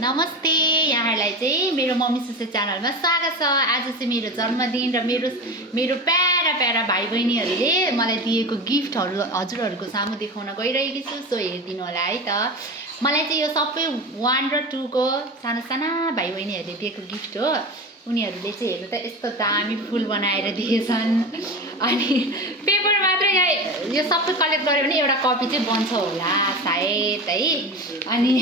नमस्ते यहाँहरूलाई चाहिँ मेरो मम्मी सुसे च्यानलमा स्वागत छ। आज चाहिँ मेरो जन्मदिन र मेरो प्यारा प्यारा भाइ बहिनीहरूले मलाई दिएको गिफ्टहरू हजुरहरूको सामु देखाउन गइरहेकी छु। सो हेरिदिनु होला है त। मलाई चाहिँ यो सबै 1 र 2 को साना साना भाइ बहिनीहरूले दिएको गिफ्ट हो। उनीहरूले चाहिँ हेर्नु त यस्तो दामी फुल बनाएर दिएछन्। अनि पेपर मात्र यो सबै कलेक्ट गऱ्यो भने एउटा कपी चाहिँ बन्छ होला सायद है। अनि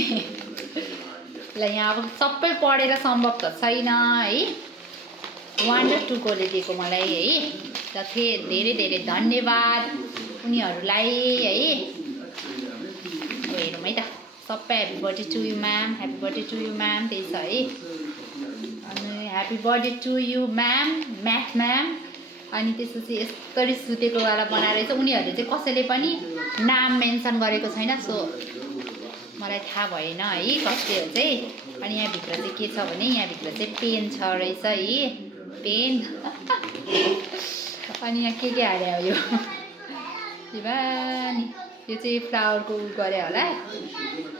ल यहाँ अब सबै पढेर सम्भव त छैन है। 1 र 2 कोले दिएको मलाई है त धेरै धेरै धन्यवाद उनीहरूलाई है। हेरौँ है त सबै happy birthday to you ma'am, happy birthday to you ma'am त्यही छ है। अनि happy birthday to you ma'am, math ma'am. अनि त्यसपछि यस्तरी सुतेकोवाला बनाएर चाहिँ उनीहरूले चाहिँ कसैले पनि नाम मेन्सन गरेको छैन। सो मलाई थाहा भएन है कसले हो चाहिँ। अनि यहाँभित्र चाहिँ के छ भने यहाँभित्र चाहिँ पेन छ रहेछ है, पेन। अनि यहाँ के हाल्यो हो यो नि, यो चाहिँ फ्लावरको उ गरे होला,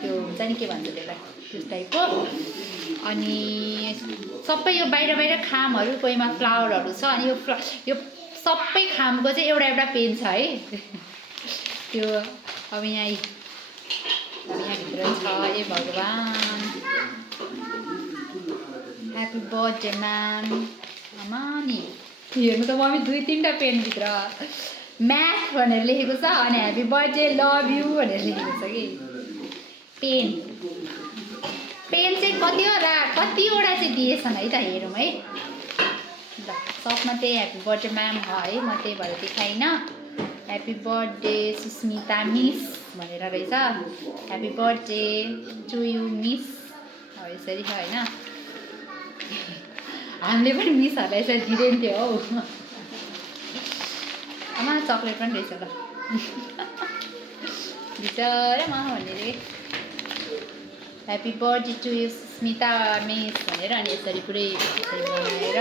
त्यो हुन्छ नि के भन्छ त्यसलाई, त्यस टाइपको। अनि सबै यो बाहिर बाहिर खामहरू कोहीमा फ्लावरहरू छ। अनि यो सबै खामको चाहिँ एउटा एउटा पेन छ है। त्यो अब यहाँभित्र छ। ए भगवान्, ह्याप्पी बर्थडे म्याम। आमा नि हेर्नु त मम्मी 2-3टा पेनभित्र म्याथ भनेर लेखेको छ। अनि ह्याप्पी बर्थडे लभ यु भनेर लेखेको छ कि। पेन चाहिँ कतिवटा चाहिँ दिएछन् है त, हेरौँ है। ल सबमा त्यही ह्याप्पी बर्थडे म्याम हो है, म त्यही भएर देखाइनँ। ह्याप्पी बर्थडे सुस्मिता मिस भनेर रहेछ। Happy birthday to you miss हो, यसरी छ होइन। हामीले पनि मिसहरूलाई यसरी दिँदैन थियो हौ। आमा चक्लेट पनि रहेछ ल। बिचरा भनेर happy birthday to you Susmita miss भनेर अनि यसरी पुरै बनाएर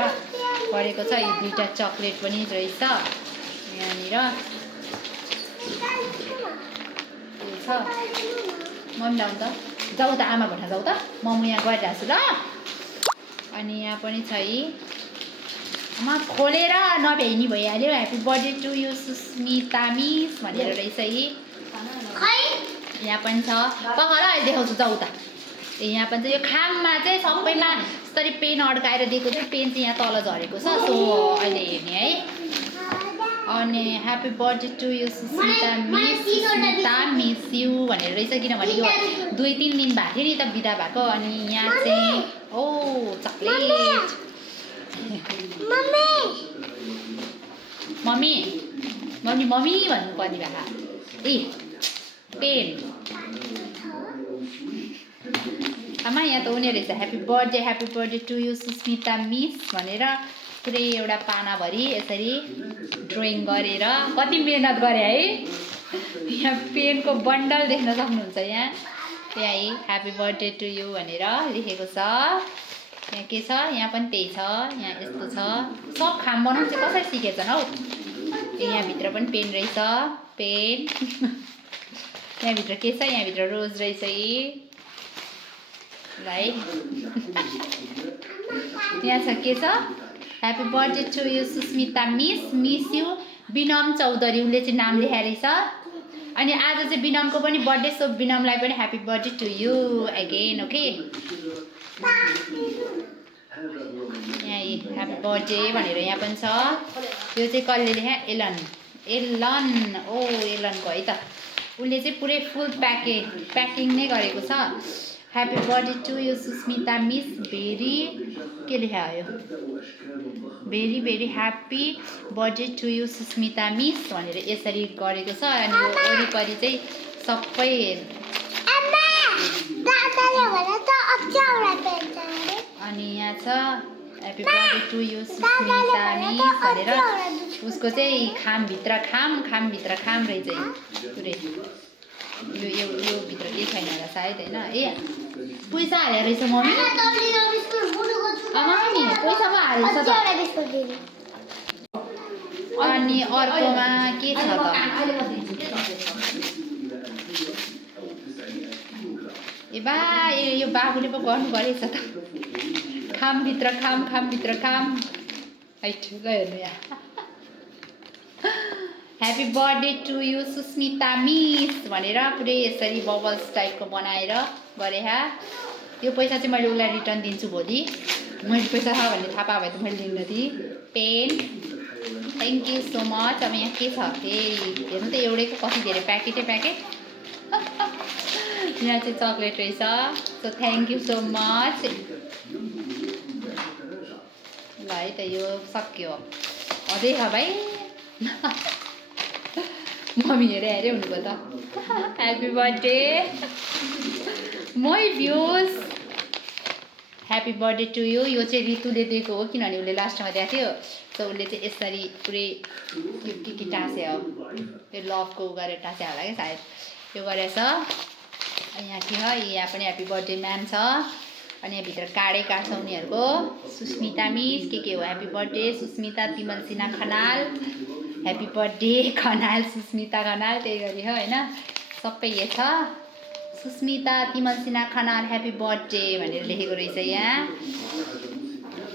गरेको छ। यो 2टा चक्लेट पनि रहेछ यहाँनिर। त्यो छ। मम्मी लाउँ त, जाऊ त आमा भन्न जाऊ त, म यहाँ गरिरहेको छु ल। अनि यहाँ पनि छ है। आमा खोलेर नभ्याइनी भइहाल्यो। Happy birthday to you Susmita miss भनेर रहेछ है। यहाँ पनि छ, पखाल अहिले देखाउँछु जाऊ त। यहाँ पनि यो खाममा चाहिँ सबैमा यसरी पेन अड्काएर दिएको चाहिँ पेन चाहिँ यहाँ तल झरेको छ। सो अहिले हेर्ने है। अनि happy birthday to you Susmita miss you भनेर रहेछ। किनभने यो 2-3 दिन भएको थियो नि त बिदा भएको। अनि यहाँ चाहिँ ओ चक्लेट। मम्मी भन्नुपर्ने भए ए पेन। आमा यहाँ त उनीहरू रहेछ happy birthday to you Susmita miss भनेर पुरै एउटा पानाभरि यसरी ड्रइङ गरेर कति मेहनत गरे है। यहाँ पेनको बन्डल देख्न सक्नुहुन्छ यहाँ। त्यहाँ है ह्याप्पी बर्थडे टु यु भनेर लेखेको छ। यहाँ के छ, यहाँ पनि त्यही छ। यहाँ यस्तो छ। सब खाम बनाउनु चाहिँ कसरी सिकेछन् हौ। यहाँभित्र पनि पेन रहेछ, पेन। यहाँभित्र के छ, यहाँभित्र रोज रहेछ है। राइट। यहाँ छ के छ, happy birthday to you Susmita miss you Binam Chaudhary, उसले चाहिँ नाम लेखाएर रहेछ। अनि आज चाहिँ बिनमको पनि बर्थडे। सो बिनमलाई पनि happy birthday to you again. Okay यहाँ ह्याप्पी बर्थडे भनेर यहाँ पनि छ। यो चाहिँ कसले लेखा, एलन ओ एलनको है त। उसले चाहिँ पुरै फुल प्याकिङ नै गरेको छ। Happy birthday to you Susmita miss very के लेखा हो यो, very very happy birthday to you Susmita miss भनेर यसरी गरेको छ। अनि यो वरिपरि चाहिँ सबै अनि यहाँ छ happy birthday to you Susmita miss भनेर। उसको चाहिँ खामभित्र खाम रहेछ पुरै। यो भित्र केही छैन होला सायद होइन। ए पैसा हालेर रहेछ मम्मी। आमा नि पैसा पो हालेछ त। अनि अर्कोमा के छ त, ए बा यो बाबुले पो गर्नु परेछ त खामभित्र खामभित्र खाम हाइट ल हेर्नु यहाँ happy birthday to you Susmita miss भनेर पुरै यसरी बबल्स टाइपको बनाएर गरे यो पैसा चाहिँ मैले उसलाई रिटर्न दिन्छु भोलि मैले पैसा छ भन्ने थाहा पाए भए त मैले दिन्न थिएँ pen thank you so much अब यहाँ के छ फेरि हेर्नु त एउटैको कति धेरै प्याकेट यहाँ चाहिँ चक्लेट रहेछ so thank you so much ल है त यो सक्यो अझै छ भाइ मम्मी हेरे हुनुभयो त ह्याप्पी बर्थडे मै views happy birthday to you यो चाहिँ ऋतुले दिएको हो किनभने उसले लास्टमा दिएको थियो सो उसले चाहिँ यसरी पुरै के टाँसे हो त्यो लभको उ गरेर टाँसे होला क्या सायद यो गरेछ यहाँ के छ यहाँ पनि ह्याप्पी बर्थडे म्याम छ अनि यहाँभित्र कार्डै कार्ड छ उनीहरूको सुस्मिता मिस के हो ह्याप्पी बर्थडे सुस्मिता तिमल सिन्हा खनाल ह्याप्पी बर्थडे खनाल सुस्मिता खनाल त्यही गरी हो होइन सबै यो छ सुस्मिता तिमल सिन्हा खनाल ह्याप्पी बर्थडे भनेर लेखेको रहेछ यहाँ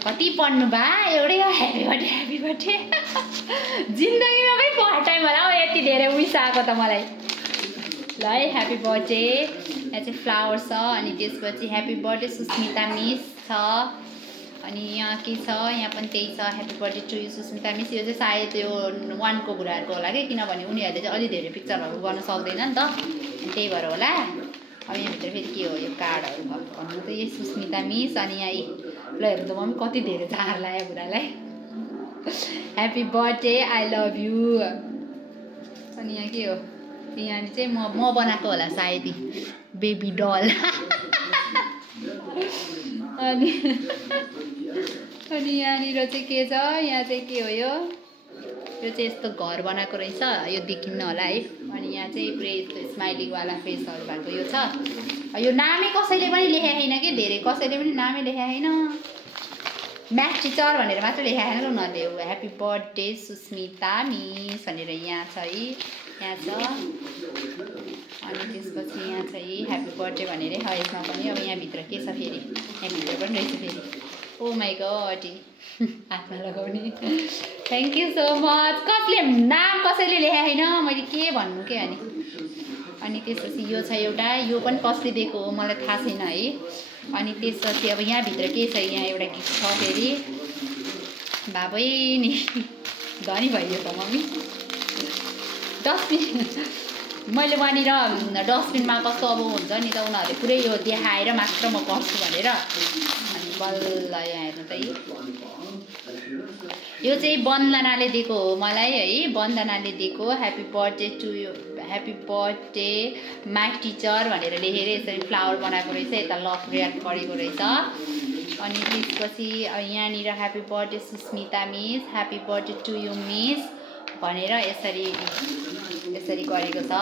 कति पढ्नु बा एउटै हो ह्याप्पी बर्थडे जिन्दगीमा पनि फर्स्ट टाइम होला हौ यति धेरै विस आएको त मलाई ल है ह्याप्पी बर्थडे यहाँ चाहिँ फ्लावर छ अनि त्यसपछि ह्याप्पी बर्थडे सुस्मिता मिस छ अनि यहाँ के छ यहाँ पनि त्यही छ happy birthday to you Susmita miss यो चाहिँ सायद यो 1 को बुढाहरूको होला कि किनभने उनीहरूले चाहिँ अलि धेरै पिक्चरहरू गर्न सक्दैन नि त त्यही भएर होला अब यहाँभित्र फेरि के हो यो कार्डहरू भन्नु त यही सुस्मिता मिस अनि यहाँ ल हेर्नु त मम्मी कति धेरै चार लाग्यो बुढालाई happy birthday I love you अनि यहाँ के हो यहाँ चाहिँ म बनाएको होला सायद बेबी डल अनि यहाँनिर चाहिँ के छ यहाँ चाहिँ के हो यो चाहिँ यस्तो घर बनाएको रहेछ यो देखिन्न होला है अनि यहाँ चाहिँ पुरै यस्तो स्माइलिङवाला फेसहरू भएको यो छ यो नामै कसैले पनि लेखेको छैन कि धेरै कसैले पनि नामै लेखेको छैन म्याथ टिचर भनेर मात्र लेखेको छैन उनीहरूले ह्याप्पी बर्थडे सुस्मिता मिस भनेर यहाँ छ है यहाँ छ अनि त्यसपछि यहाँ चाहिँ ह्याप्पी बर्थडे भनेरै छ यसमा पनि अब यहाँभित्र के छ फेरि यहाँभित्र पनि रहेछ फेरि ओ माई गड हातमा लगाउने थ्याङ्क यू सो मच कसले नाम कसैले लेखेको छैन मैले के भन्नु के अनि त्यसपछि यो छ एउटा यो पनि कसले दिएको हो मलाई थाहा छैन है अनि त्यसपछि अब यहाँभित्र के छ यहाँ एउटा गिफ्ट छ फेरि बाबै नि धनी भइयो त मम्मी डस्टबिन मैले वहाँनिर डस्टबिनमा कस्तो अब हुन्छ नि त उनीहरूले पुरै यो देखाएर मात्र म गर्छु भनेर अनि बल्ल यहाँ हेर्नु त यो चाहिँ वन्दनाले दिएको हो मलाई है वन्दनाले दिएको happy birthday to you happy birthday my teacher भनेर लेखेर यसरी फ्लावर बनाएको रहेछ यता लभ रेड गरेको रहेछ अनि त्यसपछि यहाँनिर happy birthday Sushmita miss happy birthday to you miss भनेर यसरी गरेको छ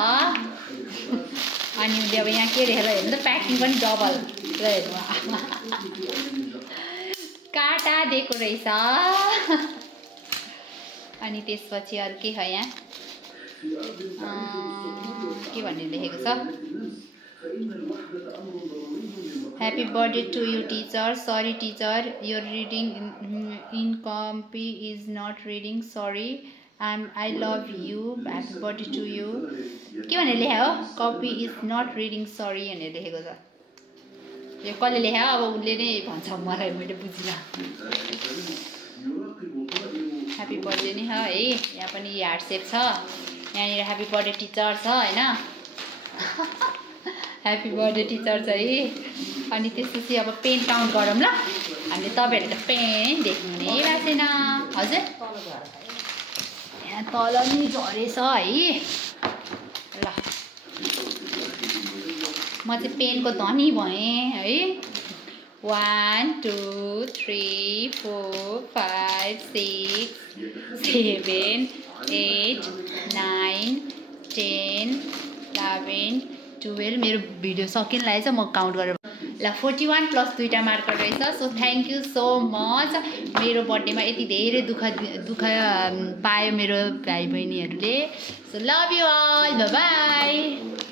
अनि उसले अब यहाँ के लेखेर हेर्नु त प्याकिङ पनि डबल ल हेर्नु काटा दिएको रहेछ अनि त्यसपछि अरू के छ यहाँ के भनेर लेखेको छ happy birthday to you teacher sorry teacher your reading in copy is not reading sorry I love you happy birthday to you के भनेर लेख्या हो copy is not reading sorry भनेर लेखेको छ यो कसले लेख्या अब उसले नै भन्छ मलाई मैले बुझिनँ ह्याप्पी बर्थडे नै छ है यहाँ पनि हार्ट सेप छ यहाँनिर ह्याप्पी बर्थडे टिचर छ होइन ह्याप्पी बर्थडे टिचर छ है अनि त्यसपछि अब पेन काउन्ट गरौँ ल हामीले तपाईँहरूले त पेन देख्नु नै भएको छैन हजुर यहाँ तल नि झरेछ है ल म चाहिँ पेनको धनी भएँ है 1 2 3 4 5 6 7 8 9 10 11 12 मेरो भिडियो सकिन लागेछ म काउन्ट गरेर ल 41 प्लस 2टा मार्कर रहेछ so thank you so much मेरो बर्थडेमा यति धेरै दुःख पायो मेरो भाइ बहिनीहरूले so love you all by